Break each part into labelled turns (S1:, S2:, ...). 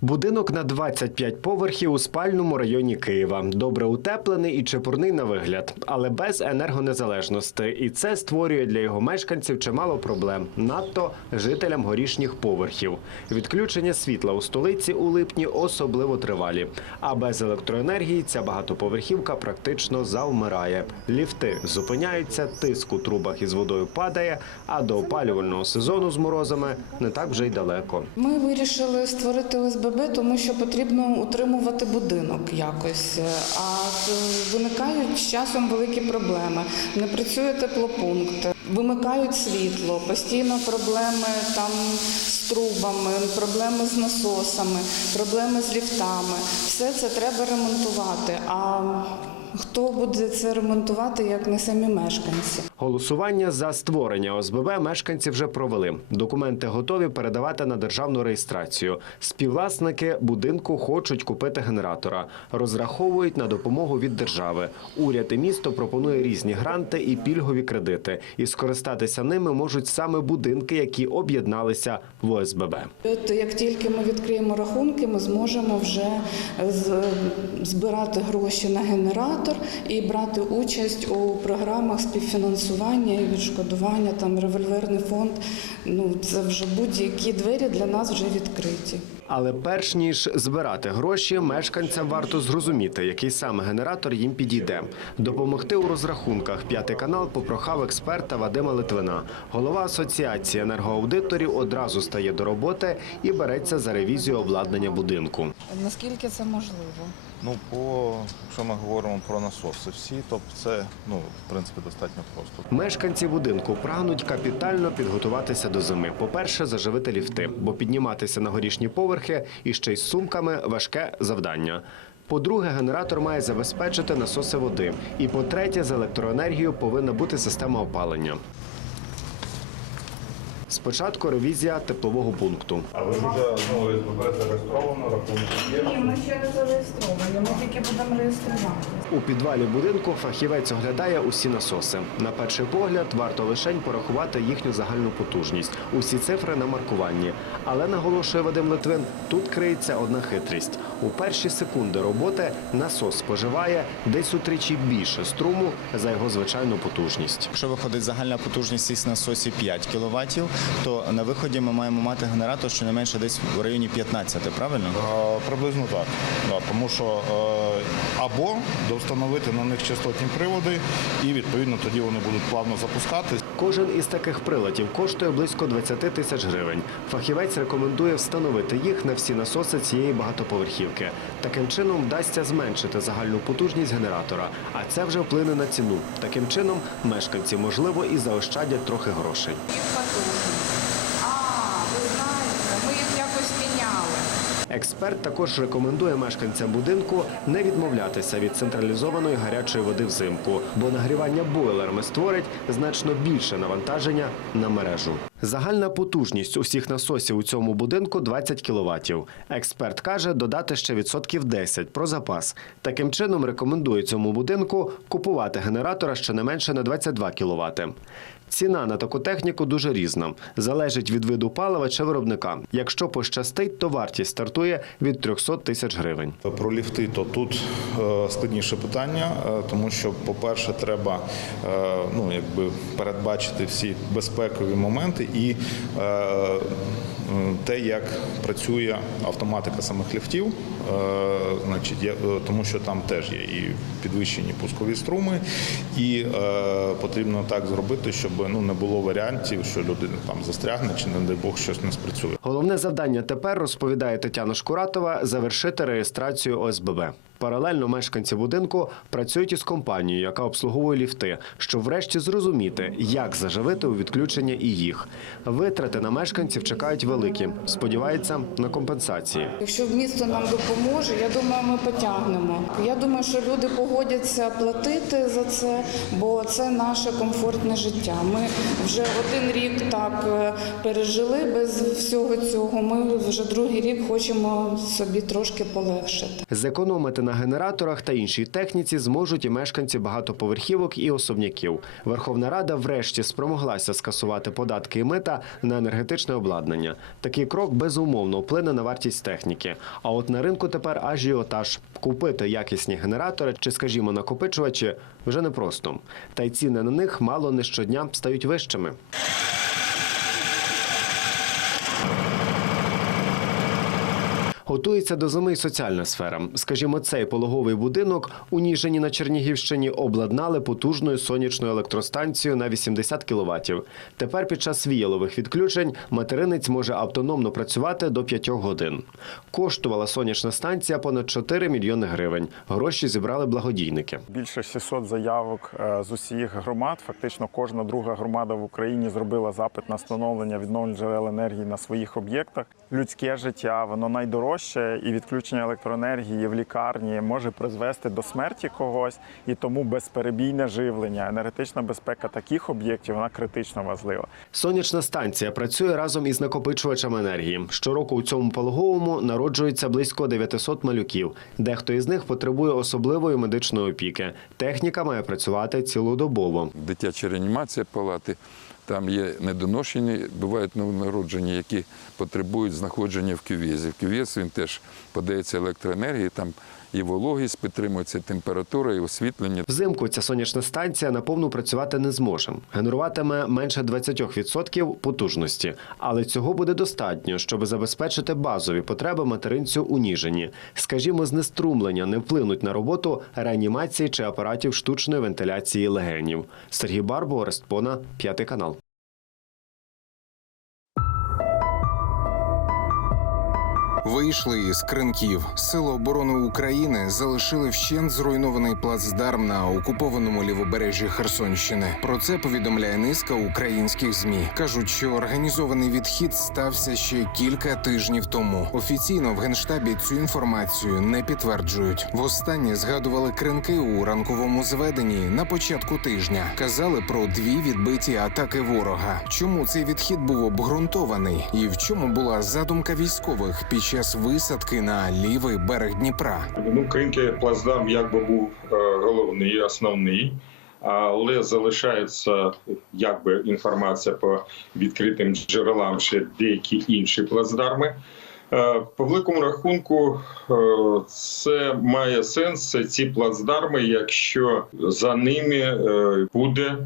S1: Будинок на 25 поверхів у спальному районі Києва. Добре утеплений і чепурний на вигляд, але без енергонезалежності. І це створює для його мешканців чимало проблем, надто жителям горішніх поверхів. Відключення світла у столиці у липні особливо тривалі. А без електроенергії ця багатоповерхівка практично завмирає. Ліфти зупиняються, тиск у трубах із водою падає, а до опалювального сезону з морозами не так вже й далеко.
S2: Ми вирішили створити ОСББ, тому що потрібно утримувати будинок якось. А е, виникають з часом великі проблеми. Не працює теплопункт, вимикають світло, постійно проблеми там з трубами, проблеми з насосами, проблеми з ліфтами. Все це треба ремонтувати. А хто буде це ремонтувати, як не самі мешканці?
S1: Голосування за створення ОСББ мешканці вже провели. Документи готові передавати на державну реєстрацію. Співвласники будинку хочуть купити генератора, розраховують на допомогу від держави. Уряд і місто пропонує різні гранти і пільгові кредити. І скористатися ними можуть саме будинки, які об'єдналися в ОСББ.
S2: От як тільки ми відкриємо рахунки, ми зможемо вже збирати гроші на генератор і брати участь у програмах співфінансування і відшкодування, там револьверний фонд. Ну це вже будь-які двері для нас вже відкриті.
S1: Але перш ніж збирати гроші, мешканцям варто зрозуміти, який саме генератор їм підійде. Допомогти у розрахунках п'ятий канал попрохав експерта Вадима Литвина. Голова асоціації енергоаудиторів одразу стає до роботи і береться за ревізію обладнання будинку.
S2: Наскільки це можливо?
S3: Ну, по якщо ми говоримо про насоси всі, то це ну, в принципі достатньо просто.
S1: Мешканці будинку прагнуть капітально підготуватися до зими. По-перше, заживити ліфти, бо підніматися на горішні поверхи і ще й з сумками важке завдання. По-друге, генератор має забезпечити насоси води. І по-третє, з електроенергією повинна бути система опалення. Спочатку ревізія теплового пункту.
S3: А ви вже ну, зареєстровано, рахунок є?
S2: Ні, ми ще не зареєстровані. Ми тільки будемо реєструвати.
S1: У підвалі будинку фахівець оглядає усі насоси. На перший погляд варто лишень порахувати їхню загальну потужність. Усі цифри на маркуванні. Але наголошує Вадим Литвин, тут криється одна хитрість. У перші секунди роботи насос споживає десь утричі більше струму за його звичайну потужність.
S4: Якщо виходить загальна потужність із насосів 5 кВт, то на виході ми маємо мати генератор щонайменше десь в районі 15, правильно?
S3: Е, Приблизно так. Тому що е, або довстановити на них частотні приводи, і відповідно тоді вони будуть плавно запускатись.
S1: Кожен із таких приладів коштує близько 20 тисяч гривень. Фахівець рекомендує встановити їх на всі насоси цієї багатоповерхівки. Таким чином вдасться зменшити загальну потужність генератора, а це вже вплине на ціну. Таким чином мешканці, можливо, і заощадять трохи грошей.
S2: А, ви знаєте, ми їх якось міняли.
S1: Експерт також рекомендує мешканцям будинку не відмовлятися від централізованої гарячої води взимку, бо нагрівання бойлерами створить значно більше навантаження на мережу. Загальна потужність усіх насосів у цьому будинку 20 кВт. Експерт каже, додати ще відсотків 10 про запас. Таким чином рекомендує цьому будинку купувати генератора щонайменше на 22 кВт. Ціна на таку техніку дуже різна, залежить від виду палива чи виробника. Якщо пощастить, то вартість стартує від 300 тисяч гривень.
S3: Про ліфти, то тут е, складніше питання, е, тому що, по-перше, треба е, ну, якби передбачити всі безпекові моменти і те, як працює автоматика самих ліфтів, е, значить, е, тому що там теж є і підвищені пускові струми, і е, потрібно так зробити, щоб ну, не було варіантів, що людина там застрягне чи, не дай Бог, щось не спрацює.
S1: Головне завдання тепер розповідає Тетяна Шкуратова завершити реєстрацію ОСББ. Паралельно мешканці будинку працюють із компанією, яка обслуговує ліфти, щоб врешті зрозуміти, як заживити у відключення і їх. Витрати на мешканців чекають великі. Сподіваються на компенсації.
S2: Якщо місто нам допоможе, я думаю, ми потягнемо. Я думаю, що люди погодяться платити за це, бо це наше комфортне життя. Ми вже один рік так е, пережили без всього цього. Ми вже другий рік хочемо собі трошки полегшити.
S1: Зекономити на генераторах та іншій техніці зможуть і мешканці багатоповерхівок і особняків. Верховна Рада врешті спромоглася скасувати податки і мита на енергетичне обладнання. Такий крок безумовно вплине на вартість техніки. А от на ринку тепер ажіотаж. Купити якісні генератори чи, скажімо, накопичувачі вже непросто. Та й ціни на них мало не щодня стають вищими. Готується до зими й соціальна сфера. Скажімо, цей пологовий будинок у Ніжині на Чернігівщині обладнали потужною сонячною електростанцією на 80 кВт. Тепер під час віялових відключень материнець може автономно працювати до 5 годин. Коштувала сонячна станція понад 4 мільйони гривень. Гроші зібрали благодійники.
S5: Більше 600 заявок е, з усіх громад. Фактично кожна друга громада в Україні зробила запит на встановлення відновлювальних джерел енергії на своїх об'єктах. Людське життя воно найдорожче, і відключення електроенергії в лікарні може призвести до смерті когось, і тому безперебійне живлення, енергетична безпека таких об'єктів вона критично важлива.
S1: Сонячна станція працює разом із накопичувачами енергії. Щороку у цьому пологовому народжується близько 900 малюків. Дехто із них потребує особливої медичної опіки. Техніка має працювати цілодобово.
S6: дитяча реанімація палати. Там є недоношені, бувають новонароджені, які потребують знаходження в кювезі. В кювез він теж подається електроенергії, там і вологість підтримується, температура, і освітлення.
S1: Взимку ця сонячна станція наповну працювати не зможе. Генеруватиме менше 20% потужності, але цього буде достатньо, щоб забезпечити базові потреби материнцю у Ніжині. Скажімо, знеструмлення не вплинуть на роботу реанімації чи апаратів штучної вентиляції легенів. Сергій Барбо, Орест Пона, п'ятий канал.
S7: Вийшли із кринків. Сили оборони України залишили вщент зруйнований плацдарм на окупованому лівобережжі Херсонщини. Про це повідомляє низка українських змі. кажуть, що організований відхід стався ще кілька тижнів тому. Офіційно в генштабі цю інформацію не підтверджують. Востаннє згадували кринки у ранковому зведенні на початку тижня. Казали про дві відбиті атаки ворога. Чому цей відхід був обґрунтований, і в чому була задумка військових під час висадки на лівий берег Дніпра?
S8: Ну, Кринки плацдарм якби був е, головний, основний, але залишається якби інформація по відкритим джерелам ще деякі інші плацдарми. Е, По великому рахунку, е, це має сенс це ці плацдарми, якщо за ними буде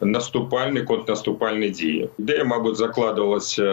S8: наступальні контрнаступальні дії. Ідея, мабуть, закладувалася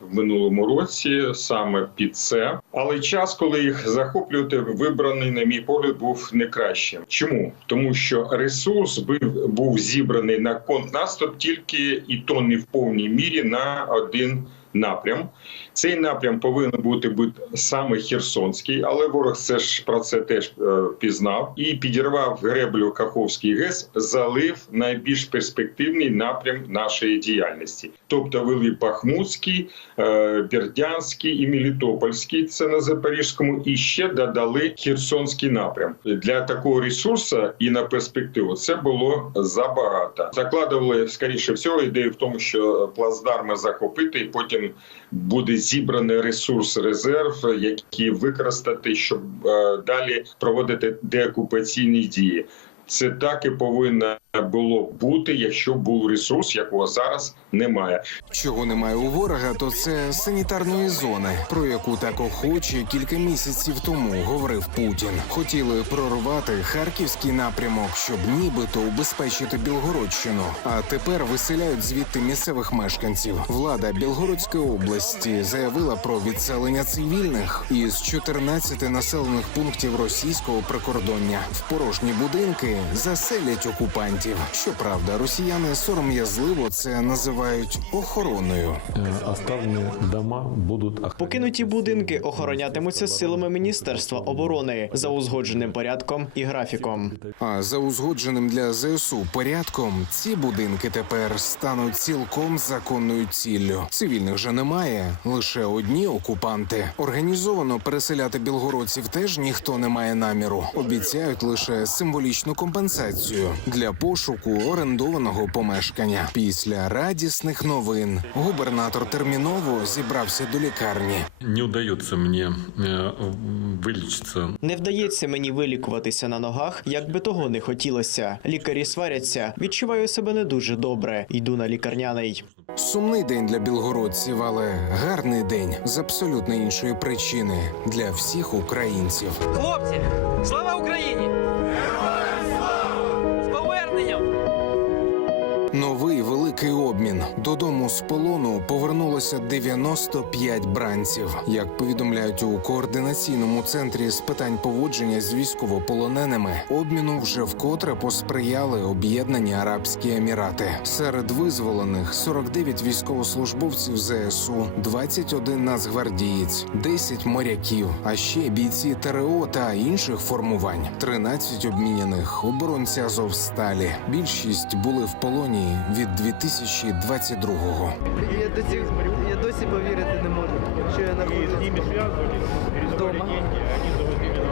S8: в минулому році саме під це, але час, коли їх захоплювати, вибраний, на мій погляд, був не кращим. Чому? Тому що ресурс був, був зібраний на контрнаступ тільки і то не в повній мірі на один. Напрям цей напрям повинен бути бути саме Херсонський, але ворог це ж про це теж е, пізнав і підірвав греблю Каховський ГЕС, залив найбільш перспективний напрям нашої діяльності, тобто вели Бахмутський, е, Бердянський і Мелітопольський. Це на Запорізькому, і ще додали Херсонський напрям для такого ресурсу і на перспективу. Це було забагато. Закладували скоріше всього ідею в тому, що плацдарми захопити, і потім буде зібраний ресурс резерв, який використати, щоб е, далі проводити деокупаційні дії. Це так і повинно було бути, якщо був ресурс, якого зараз немає.
S7: Чого немає у ворога, то це санітарної зони, про яку так охоче кілька місяців тому говорив Путін. Хотіли прорвати харківський напрямок, щоб нібито убезпечити Білгородщину. А тепер виселяють звідти місцевих мешканців. Влада Білгородської області заявила про відселення цивільних із 14 населених пунктів російського прикордоння. В порожні будинки заселять окупантів. Щоправда, росіяни сором'язливо це називають охороною.
S9: Э, дома будут охранять.
S10: Покинуті будинки охоронятимуться силами Міністерства оборони за узгодженим порядком і графіком.
S7: А за узгодженим для ЗСУ порядком ці будинки тепер стануть цілком законною ціллю. Цивільних же немає, лише одні окупанти. Організовано переселяти білгородців теж ніхто не має наміру. Обіцяють лише символічну компенсацію для пошуку орендованого помешкання. Після радісних новин губернатор терміново зібрався до лікарні.
S9: Не удается мне э, вылечиться
S10: Не вдається мені вилікуватися на ногах, як би того не хотілося. Лікарі сваряться. Відчуваю себе не дуже добре. Йду на лікарняний.
S7: Сумний день для білгородців, але гарний день з абсолютно іншої причини для всіх українців.
S11: Хлопці, слава Україні!
S7: Новий великий обмін додому з полону повернулося 95 бранців. Як повідомляють у координаційному центрі з питань поводження з військовополоненими, обміну вже вкотре посприяли об'єднані Арабські Емірати. Серед визволених 49 військовослужбовців ЗСУ, 21 нацгвардієць, 10 моряків, а ще бійці ТРО та інших формувань, 13 обміняних оборонці Азовсталі. Більшість були в полоні від 2022-го.
S11: Я досі, я досі повірити не можу, що я знаходжусь.